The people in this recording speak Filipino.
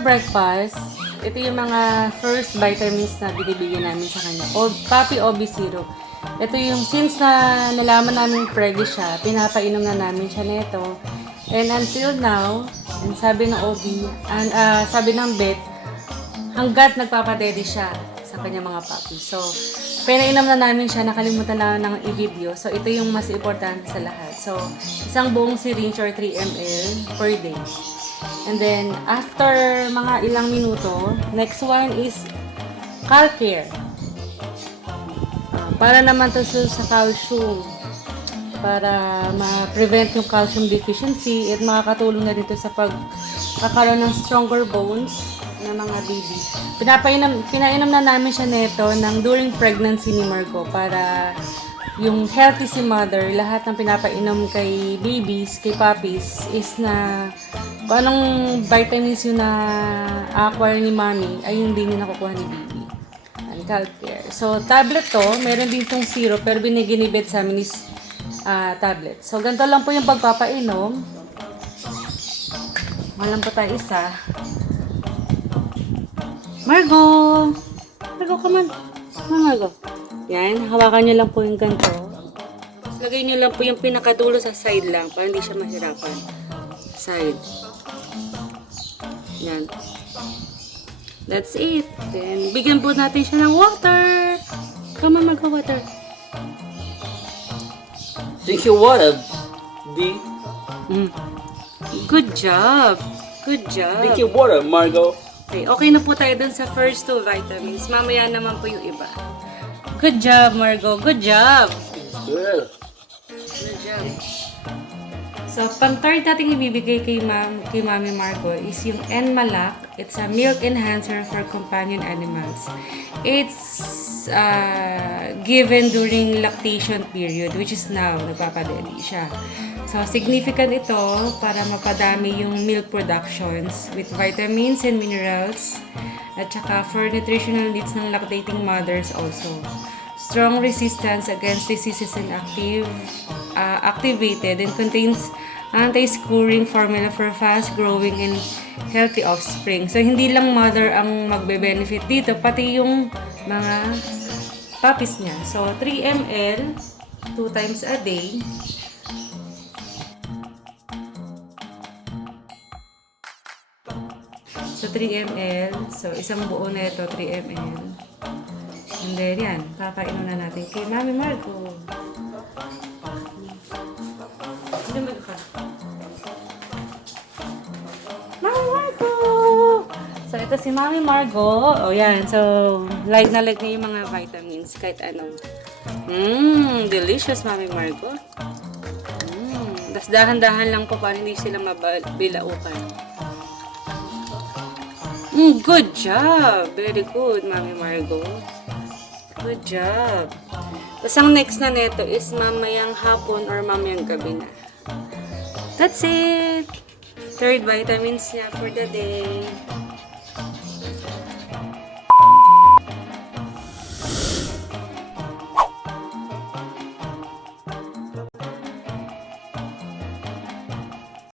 breakfast, ito yung mga first vitamins na binibigyan namin sa kanya. Papi OB Zero. Ito yung, since na nalaman namin preggy siya, pinapainom na namin siya nito. And until now, and sabi ng OB, and sabi ng vet, hanggat nagpapadede siya sa kanya mga papi. So, pinainom na namin siya, nakalimutan na ng i-video. So, ito yung mas importante sa lahat. So, isang buong syringe or 3 ml per day. And then, after mga ilang minuto, next one is Calcare. Para naman to sa calcium. Para ma-prevent yung calcium deficiency at makakatulong na dito sa pagkakaroon ng stronger bones ng mga baby. Pinainom na namin siya nito during pregnancy ni Margo para yung healthy si mother, lahat ng pinapainom kay babies, kay puppies is na kung anong vitamins yun na acquire ni mommy ay hindi niya nakukuha ni baby. And Calcare. So, tablet to, meron din itong syrup pero binigyan ni Beth sa amin is tablet. So, ganito lang po yung pagpapainom. Walang pa tayo isa. Margo! Margo, come on. Margo. Yan, hawakan nyo lang po yung ganito. Lagay nyo lang po yung pinakadulo sa side lang para hindi siya mahirapan. Side. Yan. That's it. Then, bigyan po natin siya ng water. Come on, mag-water. Drink your water, D. Good job. Good job. Drink your water, Margo. Okay na po tayo dun sa first 2 vitamins. Mamaya naman po yung iba. Good job, Margo. Good job. Good. Good job. So, pang-third natin ibibigay kay Mami Margo is yung Enmalak. It's a milk enhancer for companion animals. It's given during lactation period, which is now, nagpapadeli siya. So, significant ito para mapadami yung milk productions with vitamins and minerals at saka for nutritional needs ng lactating mothers also. Strong resistance against diseases and activated and contains anti-scoring formula for fast-growing and healthy offspring. So, hindi lang mother ang magbe-benefit dito, pati yung mga puppies niya. So, 3 ml, 2 times a day. So, 3 ml. So, isang buo na ito, 3 ml. And then, yan. Papainom na natin kay Mami Margo. Hindi ka. Mami Margo! So, ito si Mami Margo. O, yan. So, like na like niya yung mga vitamins. Kahit anong. Delicious, Mami Margo. Tapos dahan-dahan lang po para hindi sila mabilaukan. Good job! Very good, Mami Margo. Good job. Tapos ang next na neto is mamayang hapon or mamayang gabi na. That's it! Third vitamins niya for the day.